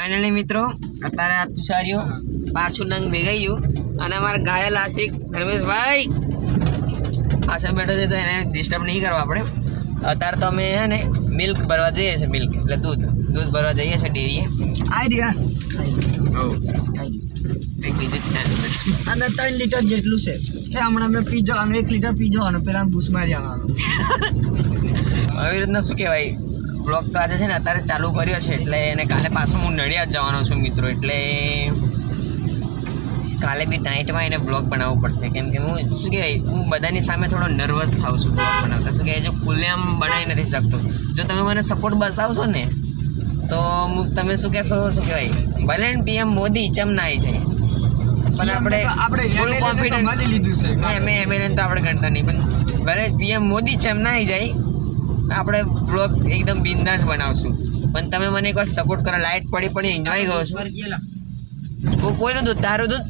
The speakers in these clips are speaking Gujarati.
ફાઇનલી મિત્રો અત્યારે આ તુષારીઓ પાછું નંગ ભેગાઈ ગયું અને અમારા ઘાયલ આશિક ધર્મેશભાઈ પાછળ બેઠો છે તો એને ડિસ્ટર્બ નહીં કરવા આપણે. અત્યારે તો અમે હે ને મિલ્ક ભરવા જઈએ છીએ, મિલ્ક એટલે દૂધ ભરવા જઈએ છીએ ડેરીએ. આવી રહ્યા કીધું જ છે અને 3 લીટર જેટલું છે એ હમણાં મેં પી જવાનું, 1 લીટર પી જવાનું, પેલા બૂસ મારી આવવાનું. આવી રીતના શું કહેવાય, બ્લોગ તો આજે છે ને અત્યારે ચાલુ કર્યો છે એટલે એને કાલે પાછો હું નડિયાદ જવાનો છું મિત્રો, એટલે કાલે બી નાઇટમાં એને બ્લોગ બનાવવો પડશે. કેમ કે હું શું કહેવાય, હું બધાની સામે થોડો નર્વસ થાઉં છું બ્લોગ બનાવતા. શું કહેવાય, જો ખુલ્લેઆમ બનાવી નથી શકતો. જો તમે મને સપોર્ટ બતાવશો ને તો તમે શું કહેશો, શું કહેવાય, ભલે ને પીએમ મોદી ચમ ના આવી જાય પણ આપણે ફૂલ કોન્ફિડન્સ લીધું છે. એમએલએ તો આપણે ગણતા નહીં, પણ ભલે પીએમ મોદી ચમ ના આવી જાય આપણે બ્લોગ એકદમ બિંદાસ બનાવશું. પણ તમે મને એકવાર સપોર્ટ કરો. લાઇટ પડી એન્જોય કરો છો. કોઈનું દૂધ, તારું દૂધ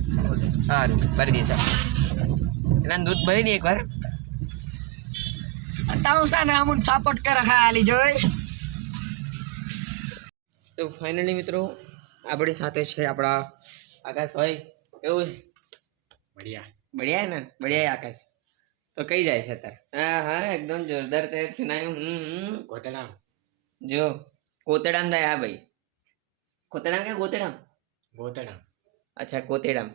સારું ભરી દઈશ, એટલે દૂધ ભરી દે એકવાર. તારું સાને અમુન સપોર્ટ કરે ખાલી જોઈ. તો ફાઇનલી મિત્રો આપણી સાથે છે આપણા આકાશ ભાઈ. એવું છે? બઢિયા ને? બઢિયા આકાશ તો કઈ જાય છે અત્યારે? હા એકદમ જોરદાર તૈયાર છે ના. કોતેડામ જો કોતેડામ જાય. હા ભાઈ, કોતેડામ કે ગોતેડામ? ગોતેડામ. અચ્છા કોતેડામ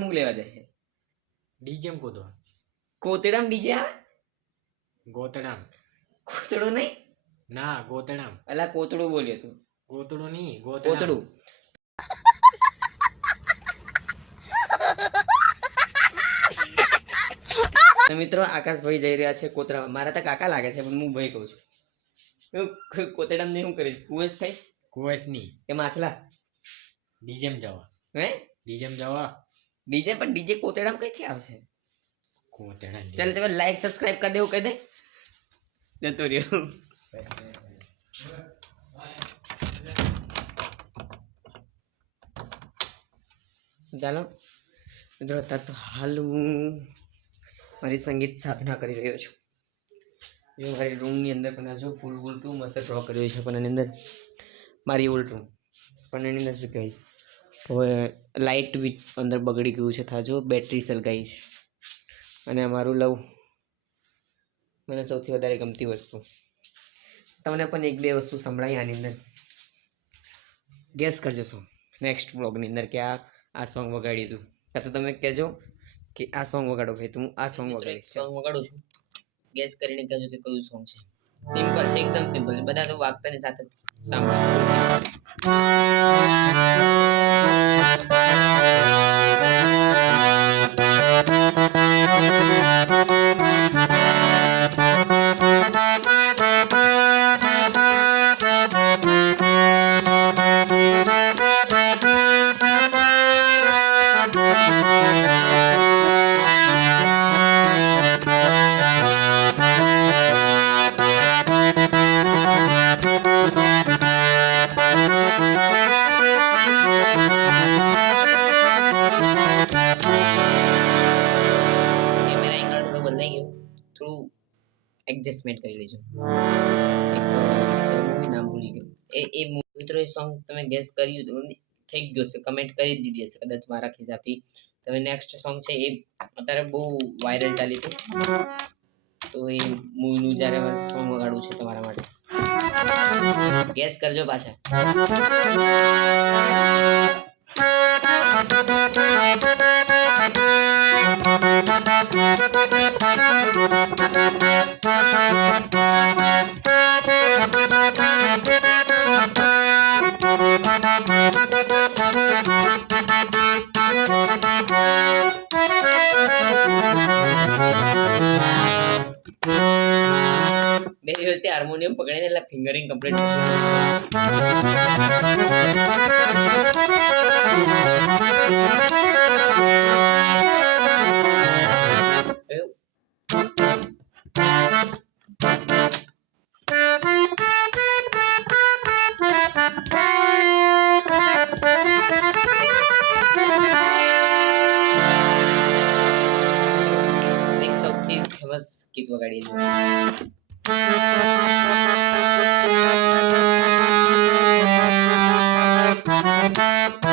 શું લેવા જાય? ડીજે કૂદવા. કોતેડામ ડીજે? હા ગોતેડામ. કોતડું નહીં ના, ગોતેડામ. અલા કોતડું બોલ્યો તું. ગોતડું નહીં, કોતડું. મિત્રો આકાશભાઈ જઈ રહ્યા છે કોતરા. મારા તો કાકા લાગે છે પણ હું ભાઈ કહું છું. કોતેડામ ને શું કરીશ? કુવેસ ખાઈશ? કુવેસ નહીં કે માછલા? ડીજેમ જવા. હે ડીજેમ જવા? ડીજે પણ ડીજે કોતેડામ કઈથી આવશે? કોતેડા ચાલ ચાલ લાઈક સબસ્ક્રાઇબ કરી દેવું કહી દે. જતો રહ્યો. ચાલો મિત્રો અત્યારે તો હાલ હું મારી સંગીત સાધના કરી રહ્યો છું. જો મારી રૂમની અંદર પણ જો ફૂલ કેવું મસ્ત ડ્રો કર્યો છે, પણ એની અંદર મારી ઓલ્ડ રૂમ પણ એની અંદર શું કહેવાય, હવે લાઇટ બી અંદર બગડી ગયું છે. થાજો બેટરી સળગાઈ છે. અને અમારું લવ મને સૌથી વધારે ગમતી વસ્તુ. તમને પણ 1-2 વસ્તુ સંભળાઈ આની અંદર. ગેસ કરજો સોંગ નેક્સ્ટ બ્લોગની અંદર કે આ સોંગ વગાડ્યું હતું. કાં તો તમે કહેજો કે આ સોંગ વગાડો ભાઈ, તો હું આ સોંગ વગાડીશ. સોંગ વગાડું છું, ગેસ કરીને કહેજો કે કયું સોંગ છે. સિમ્પલ છે, એકદમ સિમ્પલ છે. બધા તો વાગતાની સાથે સાંભળો. એડજસ્ટમેન્ટ કરી લેજો. એક નામ ભૂલી ગયો. એ મિત્રો એ સોંગ તમે ગેસ કર્યું તો થઈ ગયો છે, કમેન્ટ કરી દીધી હશે કદાચ મારા હિસાબથી. તમે નેક્સ્ટ સોંગ છે એ અત્યારે બહુ વાયરલ ચાલી છે, તો એ મૂવીનું જ્યારે સોંગ વગાડવું છે તમારા માટે. ગેસ કરજો પાછા. બે દિવસથી હાર્મોનિયમ પકડીને એટલે ફિંગરિંગ કમ્પ્લીટ. એક સૌથી ફેમસ ગીત વગાડી છે. છે